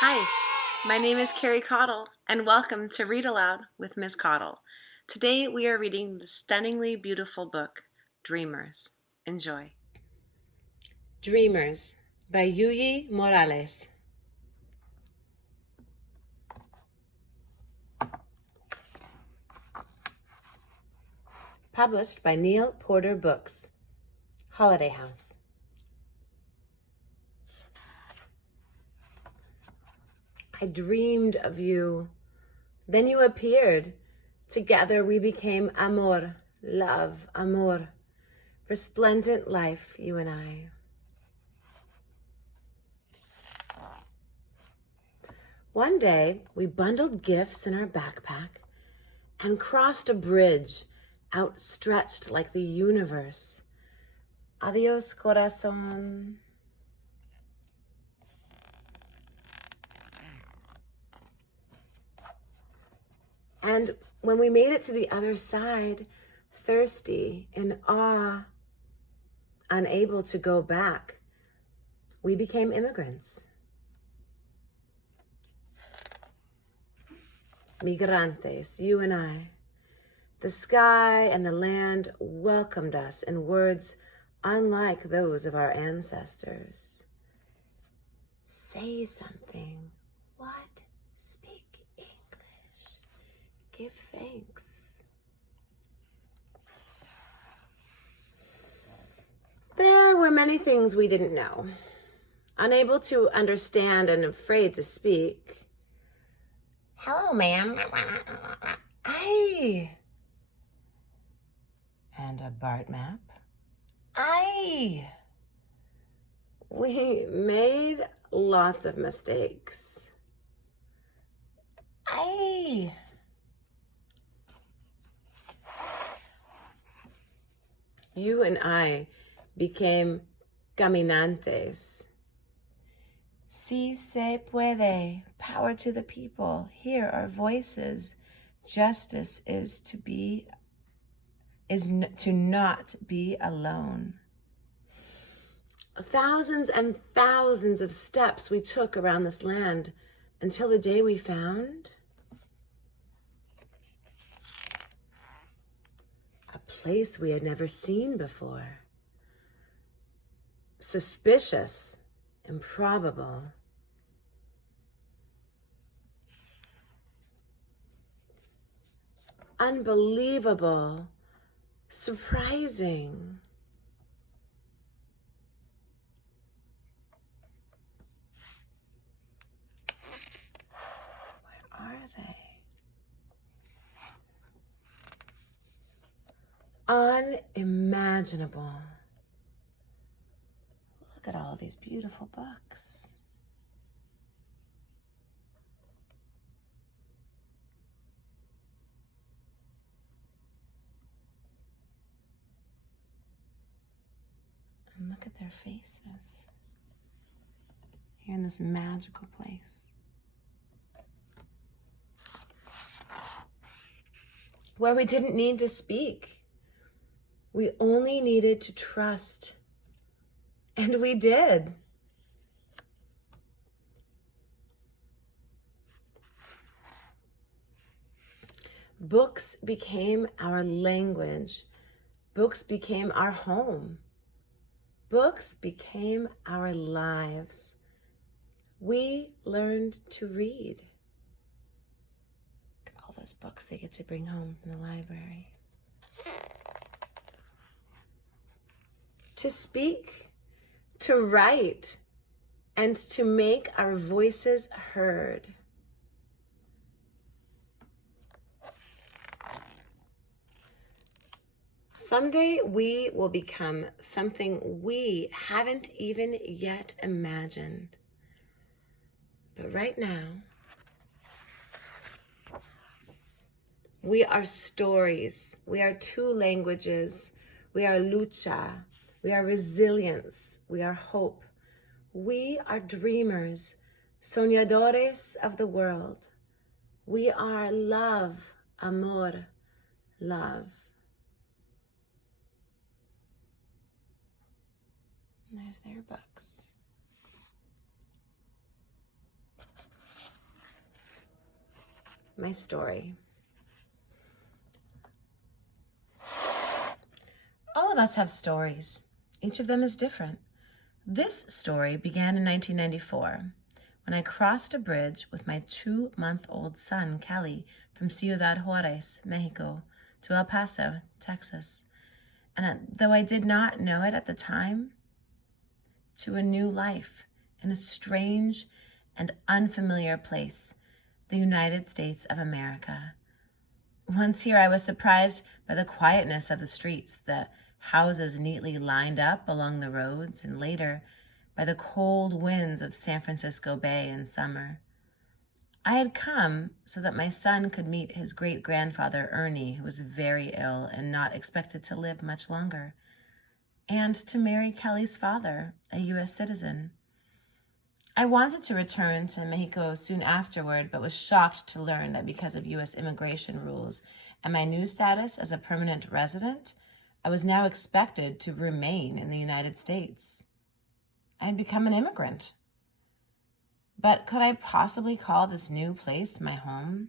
Hi, my name is Carrie Caudle, and welcome to Read Aloud with Miss Caudle. Today we are reading the stunningly beautiful book, Dreamers. Enjoy. Dreamers by Yuyi Morales. Published by Neal Porter Books. Holiday House. I dreamed of you. Then you appeared. Together we became amor, love, amor. Resplendent life, you and I. One day, we bundled gifts in our backpack and crossed a bridge outstretched like the universe. Adios, corazón. And when we made it to the other side, thirsty, in awe, unable to go back, we became immigrants. Migrantes, you and I. The sky and the land welcomed us in words unlike those of our ancestors. Say something. What? Speak English. Give thanks. There were many things we didn't know. Unable to understand and afraid to speak. Hello, ma'am. Aye. And a BART map. Aye. We made lots of mistakes. Aye. You and I became caminantes. Si se puede. Power to the people. Hear our voices. Justice is to not be alone. Thousands and thousands of steps we took around this land until the day we found a place we had never seen before. Suspicious, improbable. Unbelievable, surprising. Where are they? Unimaginable. Look at all these beautiful books. And look at their faces. Here in this magical place. Where we didn't need to speak. We only needed to trust. And we did. Books became our language. Books became our home. Books became our lives. We learned to read. All those books they get to bring home from the library. To speak, to write, and to make our voices heard. Someday we will become something we haven't even yet imagined. But right now, we are stories. We are two languages. We are lucha. We are resilience. We are hope. We are dreamers, soñadores of the world. We are love, amor, love. And there's their books. my story. All of us have stories. Each of them is different. This story began in 1994 when I crossed a bridge with my 2-month-old son, Kelly, from Ciudad Juarez, Mexico, to El Paso, Texas. And though I did not know it at the time, to a new life in a strange and unfamiliar place, the United States of America. Once here, I was surprised by the quietness of the streets, the houses neatly lined up along the roads, and later by the cold winds of San Francisco Bay in summer. I had come so that my son could meet his great-grandfather, Ernie, who was very ill and not expected to live much longer, and to marry Kelly's father, a U.S. citizen. I wanted to return to Mexico soon afterward, but was shocked to learn that because of U.S. immigration rules and my new status as a permanent resident, I was now expected to remain in the United States. I had become an immigrant. But could I possibly call this new place my home?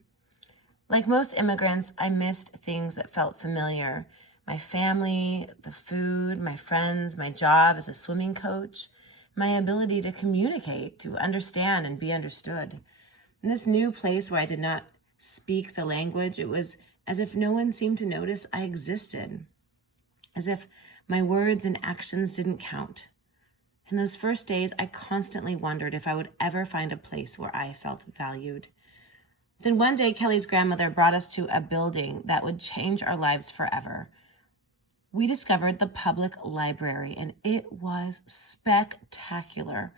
Like most immigrants, I missed things that felt familiar. My family, the food, my friends, my job as a swimming coach, my ability to communicate, to understand and be understood. In this new place where I did not speak the language, it was as if no one seemed to notice I existed, as if my words and actions didn't count. In those first days, I constantly wondered if I would ever find a place where I felt valued. Then one day, Kelly's grandmother brought us to a building that would change our lives forever. We discovered the public library, and it was spectacular.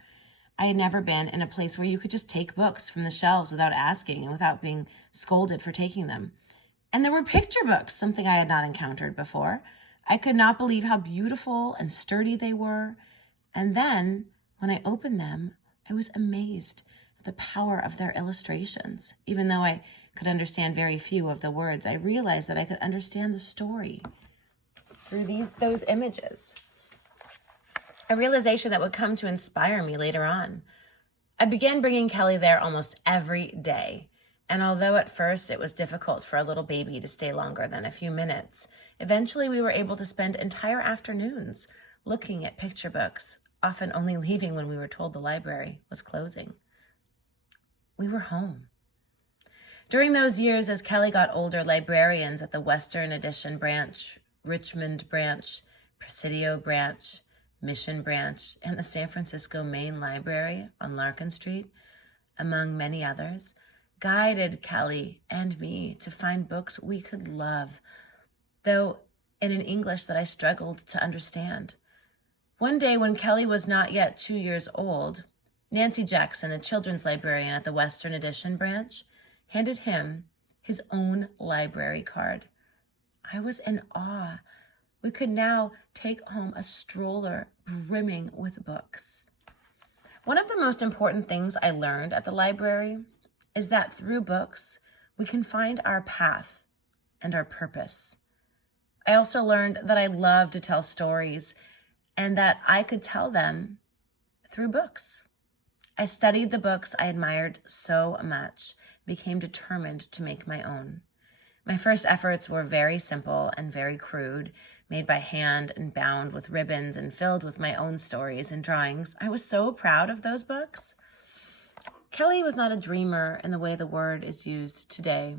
I had never been in a place where you could just take books from the shelves without asking and without being scolded for taking them. And there were picture books, something I had not encountered before. I could not believe how beautiful and sturdy they were. And then, when I opened them, I was amazed at the power of their illustrations. Even though I could understand very few of the words, I realized that I could understand the story through those images. A realization that would come to inspire me later on. I began bringing Kelly there almost every day. And although at first it was difficult for a little baby to stay longer than a few minutes, eventually we were able to spend entire afternoons looking at picture books, often only leaving when we were told the library was closing. We were home. During those years, as Kelly got older, librarians at the Western Addition branch, Richmond branch, Presidio branch, Mission branch, and the San Francisco Main Library on Larkin Street, among many others, guided Kelly and me to find books we could love, though in an English that I struggled to understand. One day when Kelly was not yet 2 years old, Nancy Jackson, a children's librarian at the Western Addition branch, handed him his own library card. I was in awe. We could now take home a stroller brimming with books. One of the most important things I learned at the library is that through books, we can find our path and our purpose. I also learned that I love to tell stories and that I could tell them through books. I studied the books I admired so much, became determined to make my own. My first efforts were very simple and very crude, made by hand and bound with ribbons and filled with my own stories and drawings. I was so proud of those books. Kelly was not a dreamer in the way the word is used today,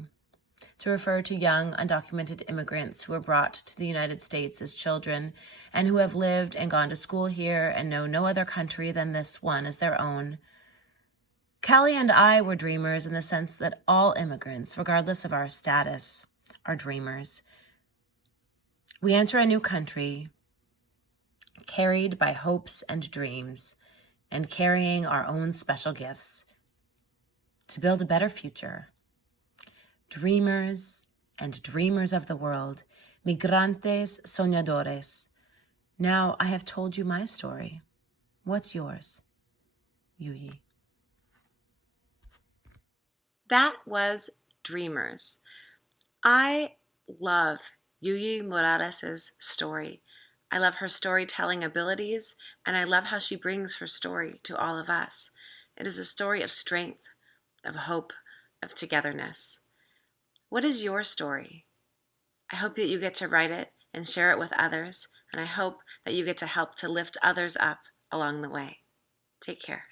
to refer to young, undocumented immigrants who were brought to the United States as children and who have lived and gone to school here and know no other country than this one as their own. Kelly and I were dreamers in the sense that all immigrants, regardless of our status, are dreamers. We enter a new country carried by hopes and dreams and carrying our own special gifts to build a better future. Dreamers and dreamers of the world, migrantes soñadores. Now I have told you my story. What's yours? Yuyi. That was Dreamers. I love Yuyi Morales' story. I love her storytelling abilities, and I love how she brings her story to all of us. It is a story of strength, of hope, of togetherness. What is your story? I hope that you get to write it and share it with others, and I hope that you get to help to lift others up along the way. Take care.